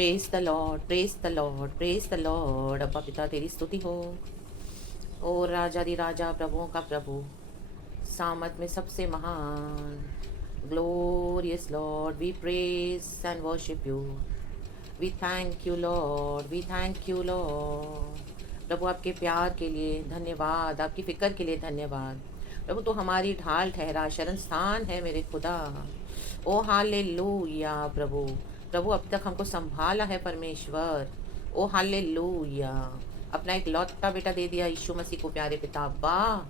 Praise the Lord, praise the Lord, praise the Lord. अब्बा पिता तेरी स्तुति हो। ओ राजा दी राजा, प्रभुओं का प्रभु, सामत में सबसे महान, glorious lord, we praise and worship you. We thank you lord, we thank you lord. प्रभु आपके प्यार के लिए धन्यवाद, आपकी फ़िक्र के लिए धन्यवाद। प्रभु तो हमारी ढाल ठहरा, शरण स्थान है मेरे खुदा। ओ हालेलुया प्रभु। प्रभु अब तक हमको संभाला है परमेश्वर। ओ हालेलुया। अपना एक लौता बेटा दे दिया यीशु मसीह को। प्यारे पिता अब्बा,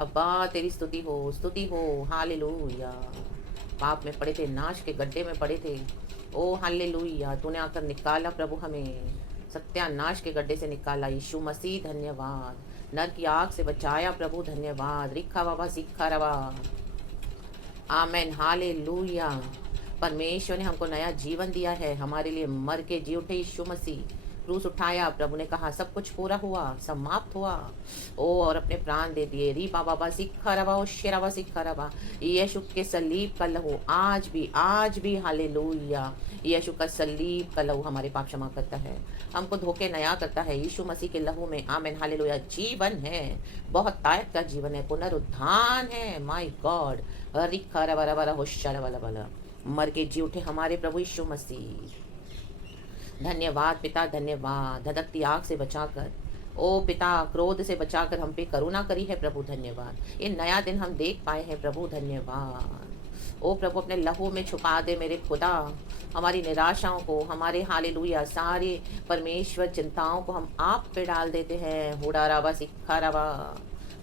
अब्बा तेरी स्तुति हो, स्तुति हो। हालेलुया। पाप में पड़े थे, नाश के गड्ढे में पड़े थे। ओ हालेलुया, तूने आकर निकाला प्रभु हमें, सत्यानाश के गड्ढे से निकाला। यीशु मसीह धन्यवाद। नर की आग से बचाया प्रभु, धन्यवाद। रिखा बाबा सिखा रवा। आमेन, हालेलुया। परमेश्वर ने हमको नया जीवन दिया है, हमारे लिए मर के जी उठे यीशु मसीह, क्रूस उठाया। प्रभु ने कहा सब कुछ पूरा हुआ, समाप्त हुआ। ओ और अपने प्राण दे दिए। री बाबा सिखा रवा, ओ शेरावा सिखा रवा। यीशु के सलीब का लहू आज भी हालेलुया। यीशु का सलीब का लहू हमारे पाप क्षमा करता है, हमको धोखे नया करता है। यीशु मसीह के लहू में आमेन हालेलुया जीवन है, बहुत ताकत का जीवन है, पुनरुत्थान है। माय गॉड, रिखा रवा रवा होशियार वाला वाला, मर के जी उठे हमारे प्रभु यीशु मसीह। धन्यवाद पिता, धन्यवाद। धधकती आग से बचाकर, ओ पिता क्रोध से बचाकर हम पे करुणा करी है प्रभु, धन्यवाद। ये नया दिन हम देख पाए हैं प्रभु, धन्यवाद। ओ प्रभु अपने लहू में छुपा दे मेरे खुदा हमारी निराशाओं को, हमारे हालेलुया सारे परमेश्वर चिंताओं को हम आप पे डाल देते हैं। हुडा रावा सिखा रावा।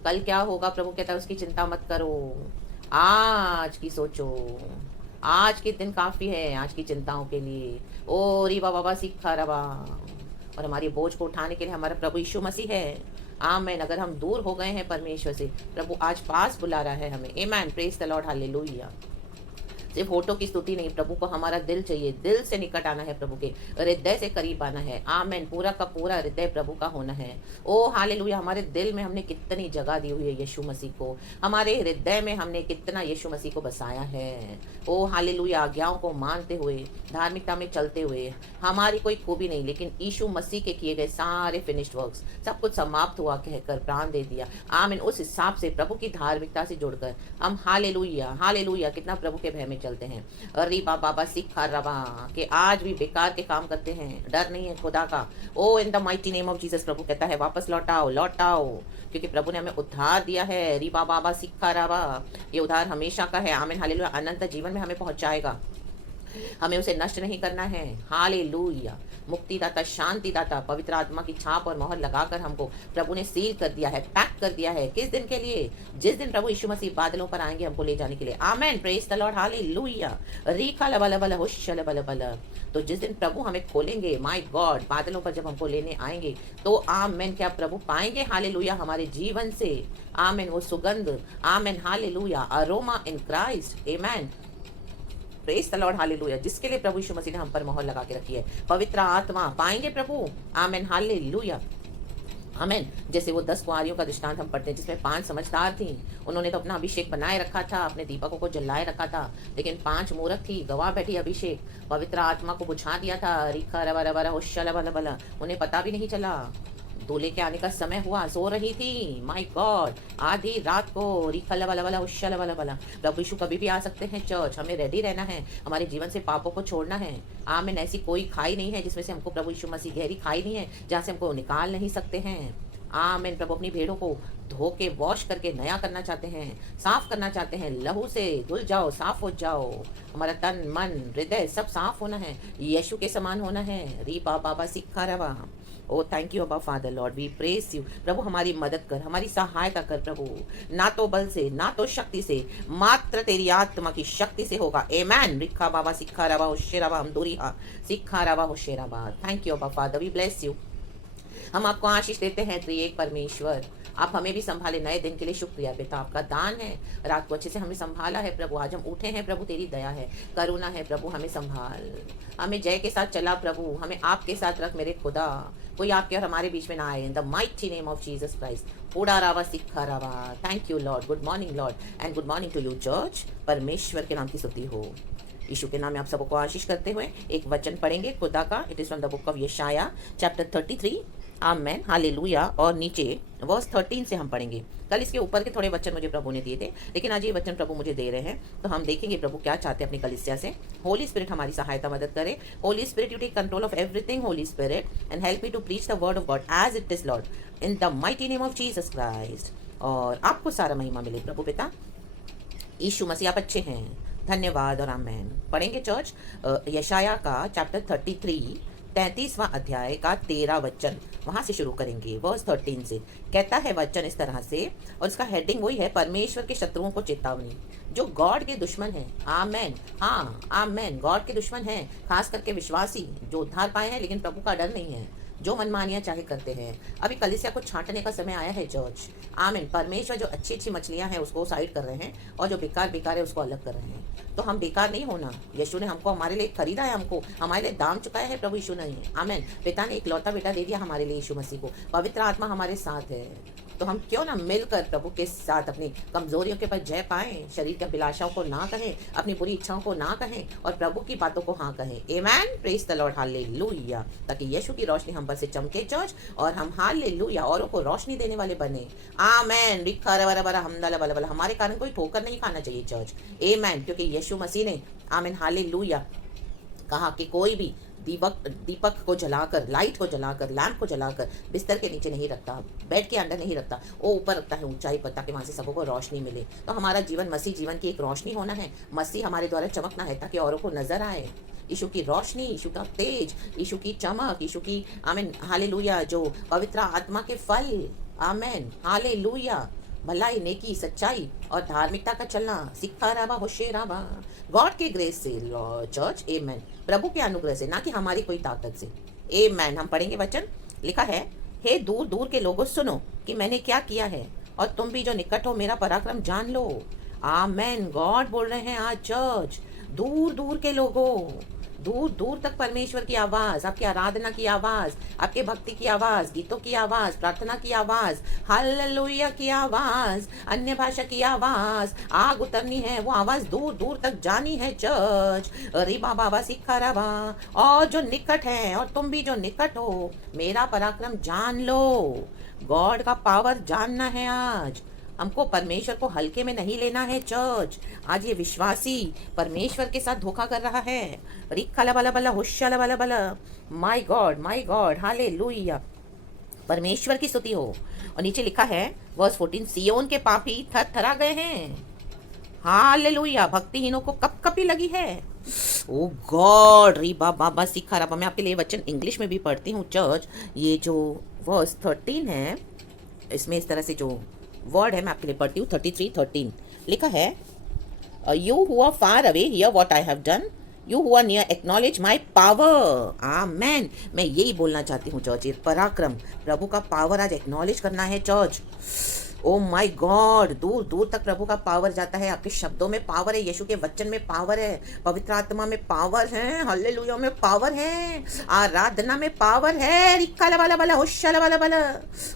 कल क्या होगा प्रभु कहता है उसकी चिंता मत करो, आज की सोचो। आज के दिन काफ़ी है आज की चिंताओं के लिए। ओ री बाबा सिखा रवा। और हमारी बोझ को उठाने के लिए हमारा प्रभु यीशु मसीह है। आमेन। अगर हम दूर हो गए हैं परमेश्वर से, प्रभु आज पास बुला रहा है हमें। आमेन, प्रेज द लॉर्ड, हालेलुया। सिर्फ होठों की स्तुति नहीं, प्रभु को हमारा दिल चाहिए, दिल से निकट आना है, प्रभु के हृदय से करीब आना है। आमेन, पूरा का पूरा हृदय प्रभु का होना है। ओ हालेलुया। हमारे दिल में हमने कितनी जगह दी हुई है यीशु मसीह को, हमारे हृदय में हमने कितना यीशु मसीह को बसाया है। ओ हालेलुया। आज्ञाओं को मानते हुए, धार्मिकता में चलते हुए, हमारी कोई खूबी नहीं, लेकिन यीशु मसीह के किए गए सारे फिनिश्ड वर्क्स, सब कुछ समाप्त हुआ कहकर प्राण दे दिया। आमीन। उस हिसाब से प्रभु की धार्मिकता से जुड़कर हम हालेलुया हालेलुया कितना प्रभु के भय में चलते हैं। अरे बाबा सिखा रवा कि आज भी बेकार के काम करते हैं, डर नहीं है खुदा का। Oh in the mighty name of Jesus, प्रभु कहता है वापस लौटाओ लौटाओ, क्योंकि प्रभु ने हमें उद्धार दिया है। रीबा बाबा सिखा रवा। ये उद्धार हमेशा का है। आमीन हालेलुया। अनंत जीवन में हमें पहुंचाएगा, हमें उसे नष्ट नहीं करना है। हालेलुया। मुक्तिदाता, शांतिदाता, पवित्र आत्मा की छाप और मोहर लगाकर हमको प्रभु ने सील कर दिया है, पैक कर दिया है। किस दिन के लिए? जिस दिन प्रभु यीशु मसीह बादलों पर आएंगे हमको ले जाने के लिए। आमेन, प्रेज द लॉर्ड, हालेलुया। रीखा लबल बल होशल बल बल। तो जिस दिन प्रभु हमें खोलेंगे, माय गॉड, बादलों पर जब हमको लेने आएंगे, तो आमेन क्या प्रभु पाएंगे हालेलुया हमारे जीवन से। आमेन, वो सुगंध। Amen hallelujah, aroma in Christ. Amen, praise the Lord, hallelujah. जिसके लिए प्रभु यीशु मसीह ने हम पर मोहर लगा के रखी है, पवित्र आत्मा पाएंगे प्रभु। Amen hallelujah. आमेन। जैसे वो 10 कुंवारियों का दृष्टांत हम पढ़ते हैं, जिसमें 5 समझदार थी, उन्होंने तो अपना अभिषेक बनाए रखा था, अपने दीपकों को जलाए रखा था, लेकिन 5 मूर्ख थी, गवा बैठी अभिषेक, पवित्र आत्मा को बुझा दिया था। रिखा रवा रवा होशल बल बल। उन्हें पता भी नहीं चला, दूल्हे के आने का समय हुआ, सो रही थी। माय गॉड, आधी रात को। रिखल वाला वाला उशल वाला वाला। प्रभु यीशु कभी भी आ सकते हैं चर्च, हमें रेडी रहना है, हमारे जीवन से पापों को छोड़ना है। आमीन। ऐसी कोई खाई नहीं है जिसमें से हमको प्रभु यीशु मसीह, गहरी खाई नहीं है जहाँ से हमको निकाल नहीं सकते हैं। आमीन। प्रभु अपनी भेड़ों को धो के वॉश करके नया करना चाहते हैं, साफ करना चाहते हैं। लहू से धुल जाओ, साफ हो जाओ। हमारा तन मन हृदय सब साफ होना है, यीशु के समान होना है। री बाबा सिखा रवा। ओ थैंक यू अबा Father Lord, we praise you. प्रभु हमारी मदद कर, हमारी सहायता कर प्रभु, ना तो बल से ना तो शक्ति से, मात्र तेरी आत्मा की शक्ति से होगा। आमेन। रिखा बाबा सिखा रवा होशेरावा, हम दूरी हा सिखा रवा होशेरावा। थैंक यू अबा फादर, वी ब्लेस यू। हम आपको आशीष देते हैं त्रिएक परमेश्वर, आप हमें भी संभाले नए दिन के लिए। शुक्रिया पिता, आपका दान है, रात को अच्छे से हमें संभाला है प्रभु। आज हम उठे हैं प्रभु, तेरी दया है, करुणा है प्रभु, हमें संभाल, हमें जय के साथ चला प्रभु, हमें आपके साथ रख मेरे खुदा। कोई आपके और हमारे बीच में ना आए, in the mighty name of Jesus Christ. उड़ा रावा सिखा रावा। Thank you Lord. Good morning Lord, and good morning to you church. परमेश्वर के नाम की स्तुति हो। यीशु के नाम में आप सबको आशीष करते हुए एक वचन पढ़ेंगे खुदा का। It is from the book of यशाया चैप्टर 33। Amen, hallelujah. और नीचे वर्स 13 से हम पढ़ेंगे। कल इसके ऊपर के थोड़े वचन मुझे प्रभु ने दिए थे, लेकिन आज ये वचन प्रभु मुझे दे रहे हैं, तो हम देखेंगे प्रभु क्या चाहते हैं अपनी कलीसिया से। होली स्पिरिट हमारी सहायता मदद करे। Holy spirit, you take control of everything holy spirit and help me to preach the word of God as it is Lord, in the mighty name of Jesus Christ. और आपको सारा महिमा मिले प्रभु पिता। यीशु मसीह आप अच्छे हैं, धन्यवाद और आमेन। पढ़ेंगे चर्च यशाया का चैप्टर 33वां अध्याय का 13 वचन, वहां से शुरू करेंगे वर्स 13 से। कहता है वचन इस तरह से, और इसका हेडिंग वही है, परमेश्वर के शत्रुओं को चेतावनी। जो गॉड के दुश्मन हैं, आमेन, हाँ आमेन, गॉड के दुश्मन हैं, खास करके विश्वासी जो उद्धार पाए हैं लेकिन प्रभु का डर नहीं है, जो मनमानियां चाहे करते हैं। अभी कलीसिया को छांटने का समय आया है चर्च, आमीन। परमेश्वर जो अच्छी अच्छी मछलियां हैं उसको साइड कर रहे हैं, और जो बेकार बेकार है उसको अलग कर रहे हैं। तो हम बेकार नहीं होना। यीशु ने हमको हमारे लिए खरीदा है, हमको हमारे लिए दाम चुकाया है प्रभु यीशु ने, आमीन। पिता ने इकलौता बेटा दे दिया हमारे लिए यीशु मसीह को। पवित्र आत्मा हमारे साथ है, तो हम क्यों ना मिलकर प्रभु के साथ अपनी कमजोरियों के पर जय पाएं, शरीर की अभिलाषाओं को ना कहें, अपनी बुरी इच्छाओं को ना कहें, और प्रभु की बातों को हाँ कहें। आमेन, प्रेज द लॉर्ड, हालेलुया। ताकि यीशु की रोशनी हम पर से चमके चर्च, और हम हालेलुया औरों को रोशनी देने वाले बने। आमेन, रिखा रबरा बरा हमदला बला बला। हमारे कारण कोई ठोकर नहीं खाना चाहिए चर्च, आमेन, क्योंकि यीशु मसीह ने, आमीन, हालेलुया, कहा कि कोई भी दीपक को जलाकर, लाइट को जलाकर, लैंप को जलाकर बिस्तर के नीचे नहीं रखता, बेड के अंदर नहीं रखता, वो ऊपर रखता है ऊंचाई पर, ताकि वहां से सबको को रोशनी मिले। तो हमारा जीवन मसीह जीवन की एक रोशनी होना है, मसीह हमारे द्वारा चमकना है, ताकि औरों को नजर आए यीशु की रोशनी, यीशु का तेज, यीशु की चमक, यीशु की, आमीन, हालेलुया, जो पवित्र आत्मा के फल, आमीन, हालेलुया, भलाई, नेकी, सच्चाई और धार्मिकता का चलना, सिखा राबा होशे राबा, गॉड के ग्रेस से चर्च, आमेन, प्रभु के अनुग्रह से, ना कि हमारी कोई ताकत से, आमेन। हम पढ़ेंगे वचन, लिखा है, हे दूर दूर के लोगों सुनो कि मैंने क्या किया है, और तुम भी जो निकट हो मेरा पराक्रम जान लो। आमेन, गॉड बोल रहे हैं आज चर्च, दूर दूर के लोगों, दूर दूर तक परमेश्वर की आवाज, आपकी आराधना की आवाज, आपके भक्ति की आवाज, गीतों की आवाज, प्रार्थना की आवाज, हालेलुया की आवाज, अन्य भाषा की आवाज आग उतरनी है, वो आवाज दूर दूर तक जानी है चर्च। रिबा बाबा सिखा रबा, और जो निकट है, और तुम भी जो निकट हो मेरा पराक्रम जान लो। गॉड का पावर जानना है आज हमको, परमेश्वर को हल्के में नहीं लेना है चर्च। आज ये विश्वासी परमेश्वर के साथ धोखा कर रहा है। रिक्का लबला बला होशा लबला बला, माय गॉड, हालेलुया, परमेश्वर की स्तुति हो। और नीचे लिखा है वर्स 14, सियोन के पापी थरथरा गए हैं, हालेलुया, भक्तिहीनों को कपकपी लगी है। ओ गॉड, री बाबा सिखा रहा। मैं आपके लिए वचन इंग्लिश में भी पढ़ती हूँ चर्च। ये जो वर्स 13 है, इसमें इस तरह से जो वर्ड है मैं आपके लिए पढ़ती हूँ। 33:13 लिखा है, you who are far away hear what I have done, you who are near acknowledge my power. Amen, मैं यही बोलना चाहती हूँ चर्च, ये पराक्रम, प्रभु का पावर आज एक्नॉलेज करना है चर्च। ओ माय गॉड, दूर दूर तक प्रभु का पावर जाता है। आपके शब्दों में पावर है, यीशु के वचन में पावर है, पवित्र आत्मा में पावर है, हालेलुया में पावर है, आराधना में पावर है। रिक्का लबाला बला होशा लबाला बला।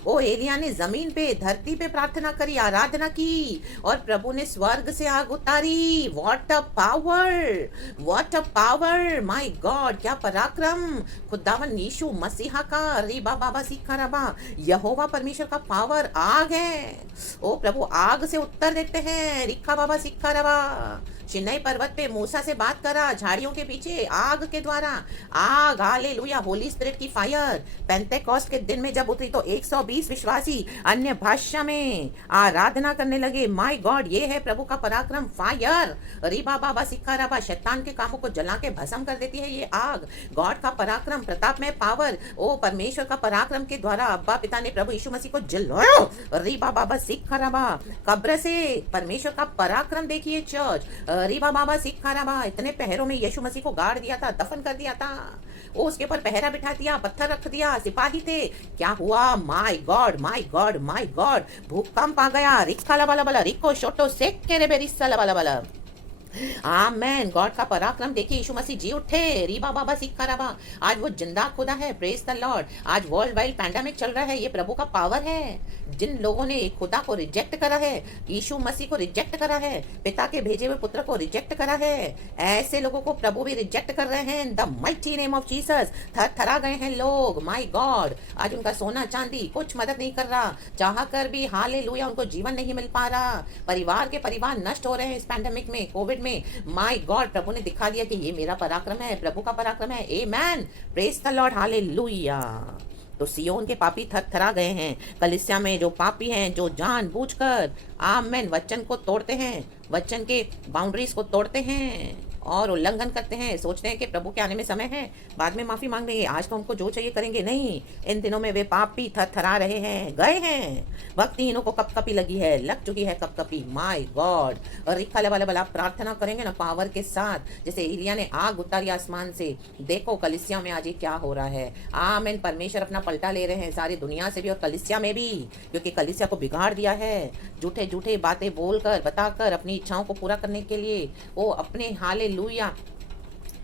ओ एलिया ने जमीन पे, धरती पे प्रार्थना करी, आराधना की, और प्रभु ने स्वर्ग से आग उतारी। What a power, what a power, my God, क्या पराक्रम खुदावन यीशु मसीहा का। री बाबा सीखा रबा, यहोवा परमेश्वर का पावर आग है। ओ प्रभु आग से उत्तर देते हैं। रिक्का बाबा सिक्का रवा, सिनाई पर्वत पे मूसा से बात करा, झाड़ियों के पीछे आग के द्वारा, आग, हालेलुया, होली स्पिरिट की फायर पेंटेकोस्ट के दिन में जब उतरी तो 120 विश्वासी अन्य भाषा में आराधना करने लगे। माय गॉड, ये है प्रभु का पराक्रम, फायर। रिबा बाबा सिक्का रबा, शैतान के कामों को जला के भस्म कर देती है ये आग। गॉड का पराक्रम, प्रताप में पावर, ओ परमेश्वर का पराक्रम के द्वारा अब्बा पिता ने प्रभु यीशु मसीह को जलाया। रिबा बाबा सिक्का रबा, कब्र से परमेश्वर का पराक्रम देखिए चर्च। रीबा बाबा सिखा रहा, इतने पहरों में यीशु मसीह को गाड़ दिया था, दफन कर दिया था, वो उसके ऊपर पहरा बिठा दिया, पत्थर रख दिया, सिपाही थे। क्या हुआ? My God, my God, my God, भूकंप आ गया। रिक्का लबा लबा, रिको शोटो सेक के रे बेरिस्सा लबा लबा। आमेन। गॉड का पराक्रम देखिए, यीशु मसीह जी उठे, रीबा बाबा सीखा रबा। आज वो जिंदा खुदा है, प्रेज द लॉर्ड। आज वर्ल्ड वाइड पैंडेमिक चल रहा है, ये प्रभु का पावर है। जिन लोगों ने खुदा को रिजेक्ट करा है, यीशु मसीह को रिजेक्ट करा है, पिता के भेजे हुए पुत्र को रिजेक्ट करा है, ऐसे लोगों को प्रभु भी रिजेक्ट कर रहे हैं। The mighty name of Jesus. थर थरा गए हैं लोग, माय गॉड। आज उनका सोना चांदी कुछ मदद नहीं कर रहा, चाह कर भी हालेलुया उनको जीवन नहीं मिल पा रहा। परिवार के परिवार नष्ट हो रहे हैं इस पैंडेमिक में, कोविड में। माय गॉड, प्रभु ने दिखा दिया कि ये मेरा पराक्रम है, प्रभु का पराक्रम है। आमेन, प्रेज द लॉर्ड, हालेलुया। तो सियोन के पापी थर थरा गए हैं। कलीसिया में जो पापी हैं, जो जानबूझकर आमेन वचन को तोड़ते हैं, वचन के बाउंड्रीज को तोड़ते हैं और उल्लंघन करते हैं, सोचते हैं कि प्रभु के आने में समय है, बाद में माफी मांग लेंगे, आज तो हमको जो चाहिए करेंगे। नहीं, इन दिनों में वे पापी थर थरा रहे हैं, गए हैं। भक्तिहीनों को कपकपी लगी है, लग चुकी है कपकपी। My God. और रिखा वाले आप प्रार्थना करेंगे ना पावर के साथ, जैसे एलिया ने आग उतारी आसमान से। देखो कलिसिया में आज ये क्या हो रहा है। आमीन। परमेश्वर अपना पलटा ले रहे हैं सारी दुनिया से भी और कलिसिया में भी, क्योंकि कलिसिया को बिगाड़ दिया है। झूठे झूठे बातें बोलकर, बताकर, अपनी इच्छाओं को पूरा करने के लिए वो अपने हालेलुया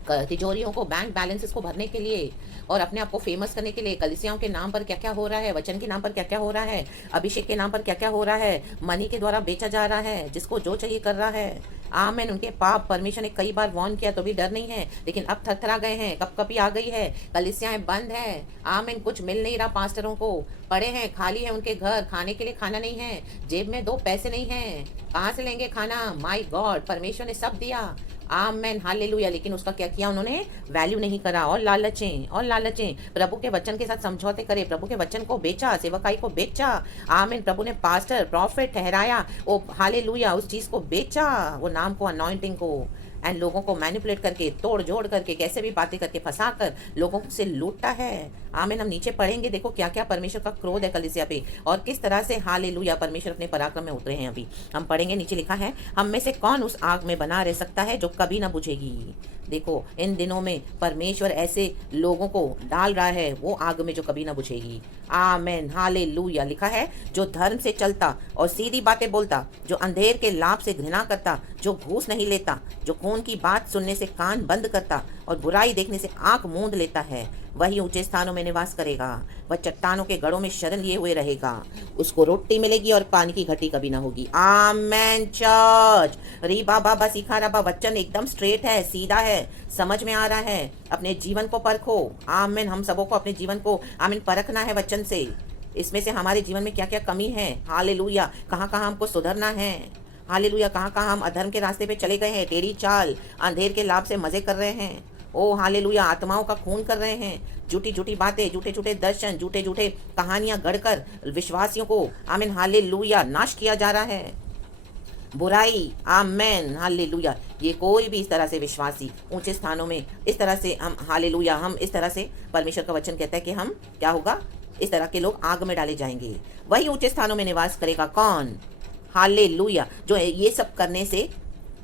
तिजोरियों को, बैंक बैलेंसेस को भरने के लिए और अपने आप को फेमस करने के लिए कलीसियाओं के नाम पर क्या क्या हो रहा है, वचन के नाम पर क्या क्या हो रहा है, अभिषेक के नाम पर क्या क्या हो रहा है, मनी के द्वारा बेचा जा रहा है, जिसको जो चाहिए कर रहा है। आमीन। उनके पाप परमेश्वर ने कई बार वार्न किया तो भी डर नहीं है, लेकिन अब थरथरा गए हैं, कपकपी आ गई है, कलीसियाएं बंद है। आमीन। कुछ मिल नहीं रहा पास्टरों को, पड़े हैं, खाली है उनके घर, खाने के लिए खाना नहीं है, जेब में 2 पैसे नहीं है, कहाँ से लेंगे खाना। माय गॉड, परमेश्वर ने सब दिया। आमेन, हालेलुया। लेकिन उसका क्या किया उन्होंने, वैल्यू नहीं करा और लालचें और लालचें, प्रभु के वचन के साथ समझौते करे, प्रभु के वचन को बेचा, सेवकाई को बेचा। आमीन। प्रभु ने पास्टर प्रॉफिट ठहराया, वो हालेलुया उस चीज को बेचा, वो नाम को, अनॉइंटिंग को, एंड लोगों को मैनिपुलेट करके, तोड़ जोड़ करके, कैसे भी बातें करके, फंसा कर लोगों से लूटता है। आमीन। हम नीचे पढ़ेंगे, देखो क्या क्या परमेश्वर का क्रोध है कलीसिया पे और किस तरह से हालेलुया परमेश्वर अपने पराक्रम में उतरे हैं। अभी हम पढ़ेंगे, नीचे लिखा है, हम में से कौन उस आग में बना रह सकता है जो कभी ना बुझेगी। देखो इन दिनों में परमेश्वर ऐसे लोगों को डाल रहा है वो आग में जो कभी ना बुझेगी। आमेन, हालेलुया। लिखा है, जो धर्म से चलता और सीधी बातें बोलता, जो अंधेर के लाभ से घृणा करता, जो घूस नहीं लेता, जो खून की बात सुनने से कान बंद करता और बुराई देखने से आंख मूंद लेता है, वही ऊंचे स्थानों में निवास करेगा। वह चट्टानों के गढ़ों में शरण लिए हुए रहेगा, उसको रोटी मिलेगी और पानी की घटी कभी ना होगी। आमेन चर्च। री बाबा सिखा रहा, वचन एकदम स्ट्रेट है, सीधा है, समझ में आ रहा है। अपने जीवन को परखो। आमेन। हम सबों को अपने जीवन को आमीन परखना है वचन से, इसमें से हमारे जीवन में क्या क्या कमी है, हालेलुया, कहाँ कहाँ हमको सुधरना है, हालेलुया, कहाँ कहाँ हम अधर्म के रास्ते पे चले गए हैं, टेढ़ी चाल, अंधेर के लाभ से मजे कर रहे हैं, ओ हालेलुया, आत्माओं का खून कर रहे हैं, झूठी झूठी बातें, झूठे झूठे दर्शन, झूठे झूठे कहानियां गढ़कर विश्वासियों को आमीन हालेलुया नाश किया जा रहा है। बुराई, आमेन, हालेलुया। ये कोई भी इस तरह से विश्वासी ऊंचे स्थानों में इस तरह से हम हालेलुया, हम इस तरह से, परमेश्वर का वचन कहता है कि हम क्या होगा, इस तरह के लोग आग में डाले जाएंगे। वही ऊंचे स्थानों में निवास करेगा कौन, हालेलुया, जो ये सब करने से,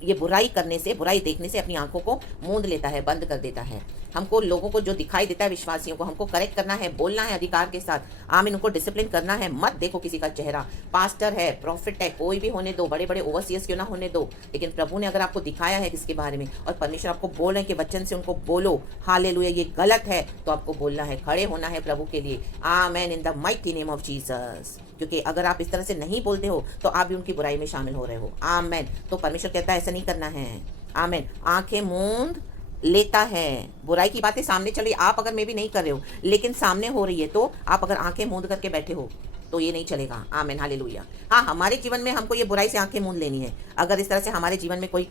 ये बुराई करने से, बुराई देखने से अपनी आंखों को मूंद लेता है, बंद कर देता है। हमको लोगों को जो दिखाई देता है, विश्वासियों को हमको करेक्ट करना है, बोलना है अधिकार के साथ, आमीन, उनको डिसिप्लिन करना है। मत देखो किसी का चेहरा, पास्टर है, प्रॉफिट है, कोई भी होने दो, बड़े बड़े ओवरसीयर्स क्यों ना होने दो, लेकिन प्रभु ने अगर आपको दिखाया है किसके बारे में और परमेश्वर आपको बोल रहे हैं कि वचन से उनको बोलो, हालेलुया, ये गलत है, तो आपको बोलना है, खड़े होना है प्रभु के लिए। Amen, in the mighty name of Jesus. क्योंकि अगर आप इस तरह से नहीं बोलते हो तो आप भी उनकी बुराई में शामिल हो रहे हो। आमेन। तो परमेश्वर कहता है ऐसा नहीं करना है। आमेन। आंखें मूंद लेता है, बुराई की बातें सामने चल रही, आप अगर मैं भी नहीं कर रहे हो लेकिन सामने हो रही है, तो आप अगर आंखें मूंद करके बैठे हो तो ये नहीं चलेगा। आमेन, हालेलुया। हाँ, हमारे जीवन में हमको ये बुराई से आंखें मूंद लेनी है। अगर इस तरह से हमारे जीवन में कोई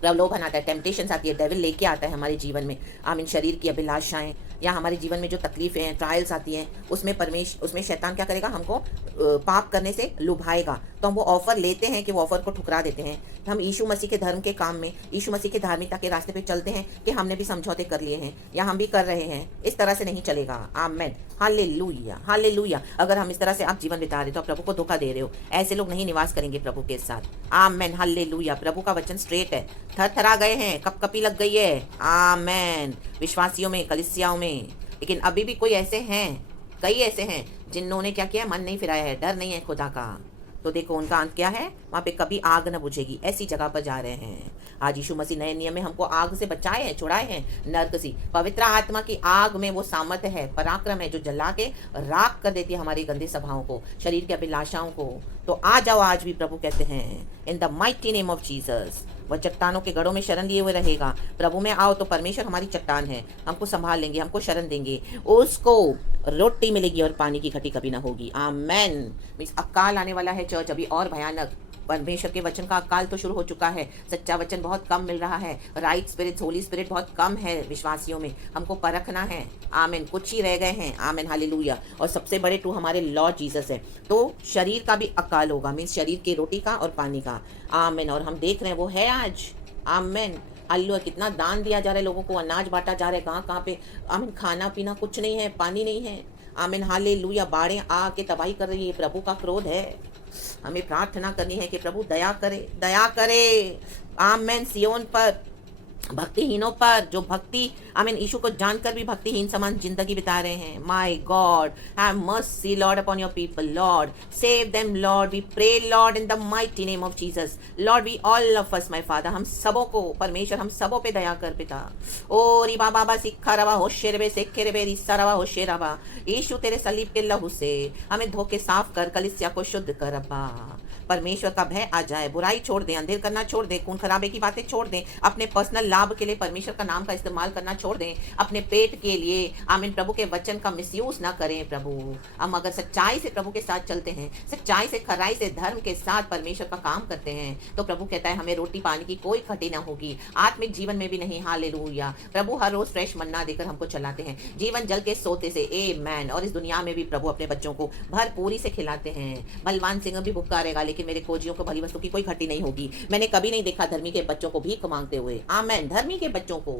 प्रलोभन आता है, टेम्पटेशंस आती है, डेविल लेके आता है हमारे जीवन में, आमीन, शरीर की अभिलाषाएं या हमारे जीवन में जो तकलीफें हैं, ट्रायल्स आती हैं, उसमें शैतान क्या करेगा, हमको पाप करने से लुभाएगा। तो हम वो ऑफर लेते हैं कि वो ऑफर को ठुकरा देते हैं। हम यीशु मसीह के धर्म के काम में, यीशु मसीह के धार्मिकता के रास्ते पे चलते हैं कि हमने भी समझौते कर लिए हैं या हम भी कर रहे हैं। इस तरह से नहीं चलेगा। आमेन, हालेलुया, हालेलुया। अगर हम इस तरह से आप जीवन बिता रहे हो तो आप प्रभु को धोखा दे रहे हो। ऐसे लोग नहीं निवास करेंगे प्रभु के साथ। आमेन, हालेलुया। प्रभु का वचन स्ट्रेट है, थरथरा गए हैं, कपकपी लग गई है। आमेन, विश्वासियों में, कलीसियाओं में। लेकिन अभी भी कोई ऐसे हैं, कई ऐसे हैं जिन्होंने क्या किया, मन नहीं फिराया है, डर नहीं है खुदा का। तो देखो उनका अंत क्या है, वहाँ पे कभी आग न बुझेगी, ऐसी जगह पर जा रहे हैं। आज यीशु मसीह नए नियम में हमको आग से बचाए हैं, छुड़ाए हैं, नर्क से। पवित्र आत्मा की आग में वो सामर्थ्य है, पराक्रम है, जो जला के राख कर देती है हमारी गंदी सभाओं को, शरीर की अभिलाषाओं को। तो आ जाओ, आज भी प्रभु कहते हैं, इन the mighty name of Jesus. वह चट्टानों के गढ़ों में शरण लिए हुए रहेगा। प्रभु में आओ तो परमेश्वर हमारी चट्टान है, हमको संभाल लेंगे, हमको शरण देंगे, उसको रोटी मिलेगी और पानी की घटी कभी ना होगी। आमेन। मीन्स अकाल आने वाला है चर्च, अभी और भयानक। परमेश्वर के वचन का अकाल तो शुरू हो चुका है, सच्चा वचन बहुत कम मिल रहा है, राइट स्पिरिट, होली स्पिरिट बहुत कम है विश्वासियों में, हमको परखना है। आमेन। कुछ ही रह गए हैं। आमेन, हालेलुया। और सबसे बड़े टू हमारे लॉर्ड जीसस है। तो शरीर का भी अकाल होगा, मीन्स शरीर की रोटी का और पानी का। आमेन। और हम देख रहे हैं वो है आज। आमेन, हालेलुया। कितना दान दिया जा रहा है, लोगों को अनाज बांटा जा रहा है, कहाँ कहाँ पे। आमीन। खाना पीना कुछ नहीं है, पानी नहीं है। आमीन, हालेलुया। बाढ़ें आके तबाही कर रही है, प्रभु का क्रोध है। हमें प्रार्थना करनी है कि प्रभु दया करे, दया करे। आमीन। सियोन पर, भक्तिहीनों पर, जो भक्ति आमीन यीशु को जानकर भी भक्तिहीन समान जिंदगी बिता रहे हैं। My God, have mercy Lord upon your people, Lord save them, Lord we pray, Lord in the mighty name of Jesus, Lord we all of us my father. हम सबों को परमेश्वर, हम सबों पे दया कर पिता। ओ रिबा बाबा सिक्खा रवा होशे रबे सेखे रबे रिस्सा रवा होशे रवा। यीशु तेरे सलीब के लहू से हमें धो के साफ कर, कलीसिया को शुद्ध कर अब्बा। परमेश्वर का भय आ जाए, बुराई छोड़ दें, अंधेर करना छोड़ दें, खून खराबे की बातें छोड़ दें, अपने पर्सनल लाभ के लिए परमेश्वर का नाम का इस्तेमाल करना छोड़ दें, अपने पेट के लिए। आमीन। प्रभु के वचन का मिसयूज ना करें प्रभु। हम अगर सच्चाई से प्रभु के साथ चलते हैं, सच्चाई से, खराई से, धर्म के साथ परमेश्वर का काम करते हैं, तो प्रभु कहता है हमें रोटी पानी की कोई खटी ना होगी, आत्मिक जीवन में भी नहीं। हालेलुया। प्रभु हर रोज फ्रेश मन्ना देकर हमको चलाते हैं, जीवन जल के सोते से। आमेन। और इस दुनिया में भी प्रभु अपने बच्चों को भरपूरी से खिलाते हैं। बलवान सिंह भी भूखा रहेगा, लेकिन मेरे खोजियों को भली वस्तु की कोई घटी नहीं होगी। मैंने कभी नहीं देखा धर्मी के बच्चों को भीख मांगते हुए। आमेन। धर्मी के बच्चों को,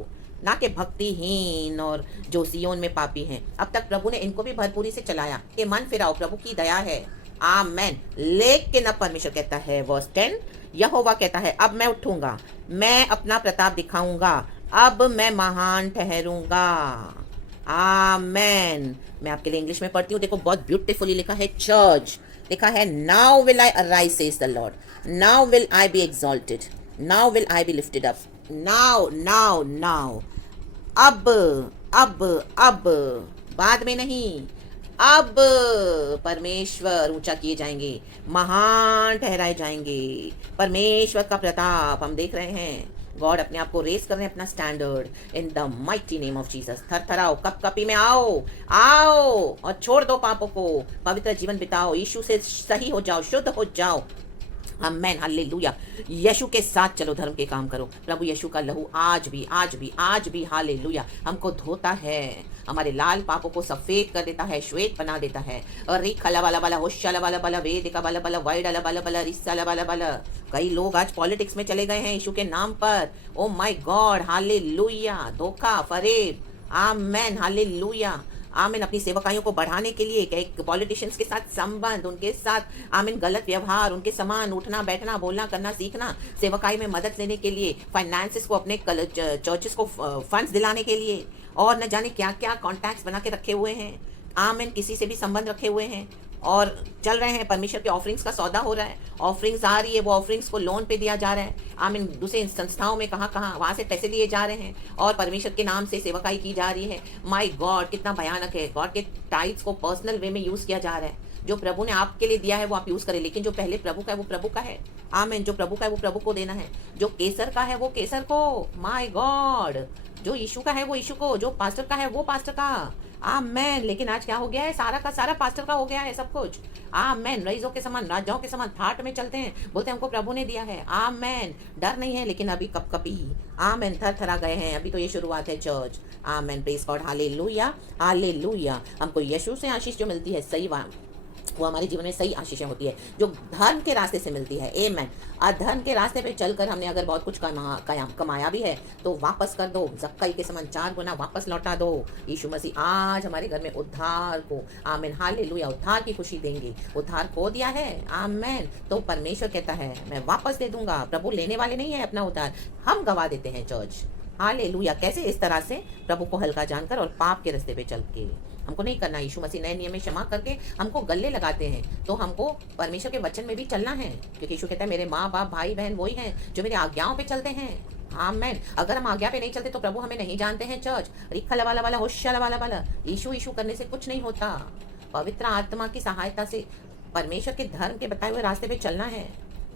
ना के भक्तिहीन और जो सियोन में पापी हैं। अब तक प्रभु ने इनको भी भरपूरी से चलाया कि मन फिराओ, प्रभु की दया है। आमेन। लेकिन अब परमेश्वर कहता है, वर्स 10, यहोवा कहता है, अब मैं उठूंगा, मैं अपना प्रताप दिखाऊंगा, अब मैं महान ठहरूंगा। आमेन। मैं आपके लिए इंग्लिश में पढ़ती हूँ, देखो बहुत ब्यूटीफुली लिखा है चर्च। लिखा है, now will I arise says the Lord, now will I be exalted, now will I be lifted up, now now now. अब बाद में नहीं, अब परमेश्वर ऊंचा किए जाएंगे, महान ठहराए जाएंगे। परमेश्वर का प्रताप हम देख रहे हैं। गॉड अपने आप को रेस कर रहे हैं, अपना standard, in the mighty name of Jesus. थरथराओ, कपकपी में आओ, आओ और छोड़ दो पापों को, पवित्र जीवन बिताओ, यीशु से सही हो जाओ, शुद्ध हो जाओ। आमेन, हालेलुया। यीशु के साथ चलो, धर्म के काम करो। प्रभु यीशु का लहू आज भी, आज भी, आज भी, हालेलुया, हमको धोता है, हमारे लाल पापों को सफेद कर देता है, श्वेत बना देता है। और रिखला वाला वाला, होशाला वाला वाला, वेदिका वाला वाला, वाइडला वाला वाला, रिस्साला वाला वाला। कई लोग आज पॉलिटिक्स में चले गए हैं यीशु के नाम पर। Oh my God, hallelujah. धोखा, फरेब। आमेन, हालेलुया। आमीन। अपनी सेवकाइयों को बढ़ाने के लिए एक पॉलिटिशियंस के साथ संबंध, उनके साथ आमीन गलत व्यवहार, उनके समान उठना बैठना बोलना करना सीखना, सेवकाई में मदद लेने के लिए, फाइनेंसेस को, अपने चर्चेस को फंड्स दिलाने के लिए, और न जाने क्या क्या कॉन्टैक्ट्स बना के रखे हुए हैं। आमीन। किसी से भी संबंध रखे हुए हैं और चल रहे हैं। परमेश्वर के ऑफरिंग्स का सौदा हो रहा है, ऑफरिंग्स आ रही है, वो ऑफरिंग्स को लोन पे दिया जा रहा है। आमीन। दूसरे संस्थाओं में कहाँ कहाँ वहाँ से पैसे लिए जा रहे हैं और परमेश्वर के नाम से सेवकाई की जा रही है। माय गॉड, कितना भयानक है। गॉड के टाइट्स को पर्सनल वे में यूज़ किया जा रहा है। जो प्रभु ने आपके लिए दिया है वो आप यूज़ करें, लेकिन जो पहले प्रभु का है वो प्रभु का है। आमीन। जो प्रभु का है वो प्रभु को देना है, जो केसर का है वो केसर को। माय गॉड, जो यीशु का है वो यीशु को, जो पास्टर का है वो पास्टर का। आमेन। लेकिन आज क्या हो गया है, सारा का सारा पास्टर का हो गया है सब कुछ। आमेन। रईसों के समान, राजाओं के समान ठाट में चलते हैं, बोलते हैं हमको प्रभु ने दिया है। आमेन। डर नहीं है, लेकिन अभी कपकपी। आमेन। थरथरा गए हैं, अभी तो ये शुरुआत है church. Amen. Praise God, hallelujah, hallelujah. हमको यीशु से आशीष जो मिलती है, सही वो हमारे जीवन में सही आशीषें होती है, जो धर्म के रास्ते से मिलती है। आमेन। अधर्म के रास्ते पे चलकर हमने अगर बहुत कुछ कमाया भी है तो वापस कर दो, जक्कई के समान 4 गुना वापस लौटा दो। यीशु मसीह आज हमारे घर में उद्धार को, आमीन, हालेलुया, उद्धार की खुशी देंगे। उद्धार खो दिया है, आमीन, तो परमेश्वर कहता है मैं वापस दे दूंगा। प्रभु लेने वाले नहीं है अपना उद्धार, हम गवा देते हैं चर्च। हालेलुया। कैसे? इस तरह से प्रभु को हल्का जानकर और पाप के रास्ते पे चल के। हमको नहीं करना। यीशु मसीह नए नियम में क्षमा करके हमको गले लगाते हैं, तो हमको परमेश्वर के वचन में भी चलना है, क्योंकि यीशु कहता है मेरे माँ बाप भाई बहन वही हैं जो मेरी आज्ञाओं पे चलते हैं। आमेन। अगर हम आज्ञा पे नहीं चलते तो प्रभु हमें नहीं जानते हैं। चर्च रिखा लवाला वाला होशिया वाला वाला यीशु यीशु करने से कुछ नहीं होता। पवित्र आत्मा की सहायता से परमेश्वर के धर्म के बताए हुए रास्ते पे चलना है,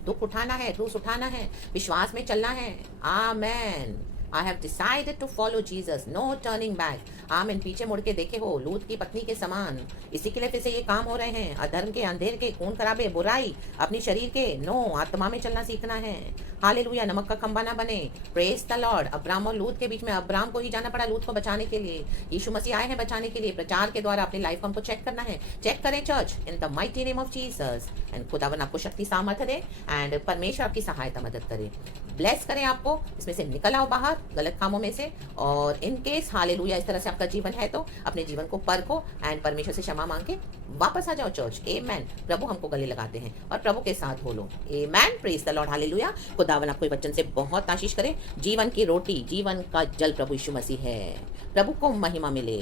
दुख उठाना है, क्रूस उठाना है, विश्वास में चलना है। आमेन। I have decided to follow Jesus, no turning back. आमीन। पीछे मुड़ के देखे हो लूत की पत्नी के समान। इसी के लिए फिर से ये काम हो रहे हैं। अधर्म के, अंधेर के, खून खराबे, बुराई, अपनी शरीर के, नो, आत्मा में चलना सीखना है। हालेलुया। नमक का खंबा ना बने। Praise the Lord. अब्राम और लूत के बीच में अब्राम को ही जाना पड़ा लूत को बचाने के लिए। यीशु मसीह आए हैं बचाने के लिए। प्रचार के द्वारा अपनी लाइफ हमको चेक करना है। चेक करें church in the mighty name of Jesus. And खुदावन आपको शक्ति सामर्थ्य दे एंड परमेश्वर आपकी सहायता मदद करे, ब्लेस करें आपको। इसमें से निकल आओ बाहर गलत कामों में से। और इन केस हालेलुया इस तरह से आपका जीवन है तो अपने जीवन को परखो एंड परमेश्वर से क्षमा मांग के वापस आ जाओ चर्च। आमेन। प्रभु हमको गले लगाते हैं और प्रभु के साथ बोलो amen. Praise the Lord. Hallelujah. खुदावन आपको वचन से बहुत आशीष करे। जीवन की रोटी, जीवन का जल प्रभु यीशु मसीह है। प्रभु को महिमा मिले।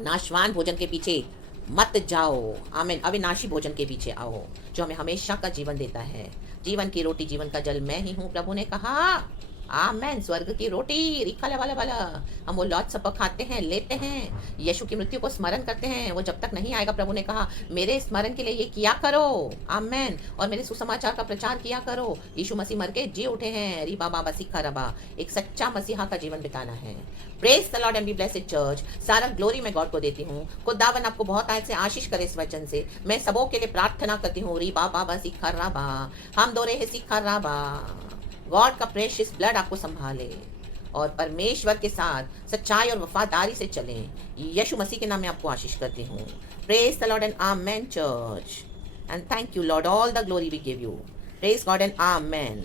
नाशवान भोजन के पीछे मत जाओ। आमीन। अविनाशी भोजन के पीछे आओ जो हमें हमेशा का जीवन देता है। जीवन की रोटी, जीवन का जल मैं ही हूँ, प्रभु ने कहा। आमेन। स्वर्ग की रोटी रिखा वाला वाला। हम वो लॉर्ड सपर खाते हैं, लेते हैं, यीशु की मृत्यु को स्मरण करते हैं। वो जब तक नहीं आएगा प्रभु ने कहा मेरे स्मरण के लिए ये किया करो। आमेन। और मेरे सुसमाचार का प्रचार किया करो। यीशु मसीह मर के जी उठे हैं। री बाबा सिखा रबा। एक सच्चा मसीहा का जीवन बिताना है। Praise the Lord and be blessed church. सारा ग्लोरी मैं गॉड को देती हूँ। खुदावन आपको बहुत आयत से आशीष करे इस वचन से। मैं सबों के लिए प्रार्थना करती हूँ। री बाबा सिखा रबा। हम दो रहे सिखा रबा। गॉड का प्रेशियस ब्लड आपको संभाले और परमेश्वर के साथ सच्चाई और वफादारी से चलें। यीशु मसीह के नाम में आपको आशीष करती हूँ। Praise the Lord and amen church and thank you Lord. All the glory we give you. Praise God and amen.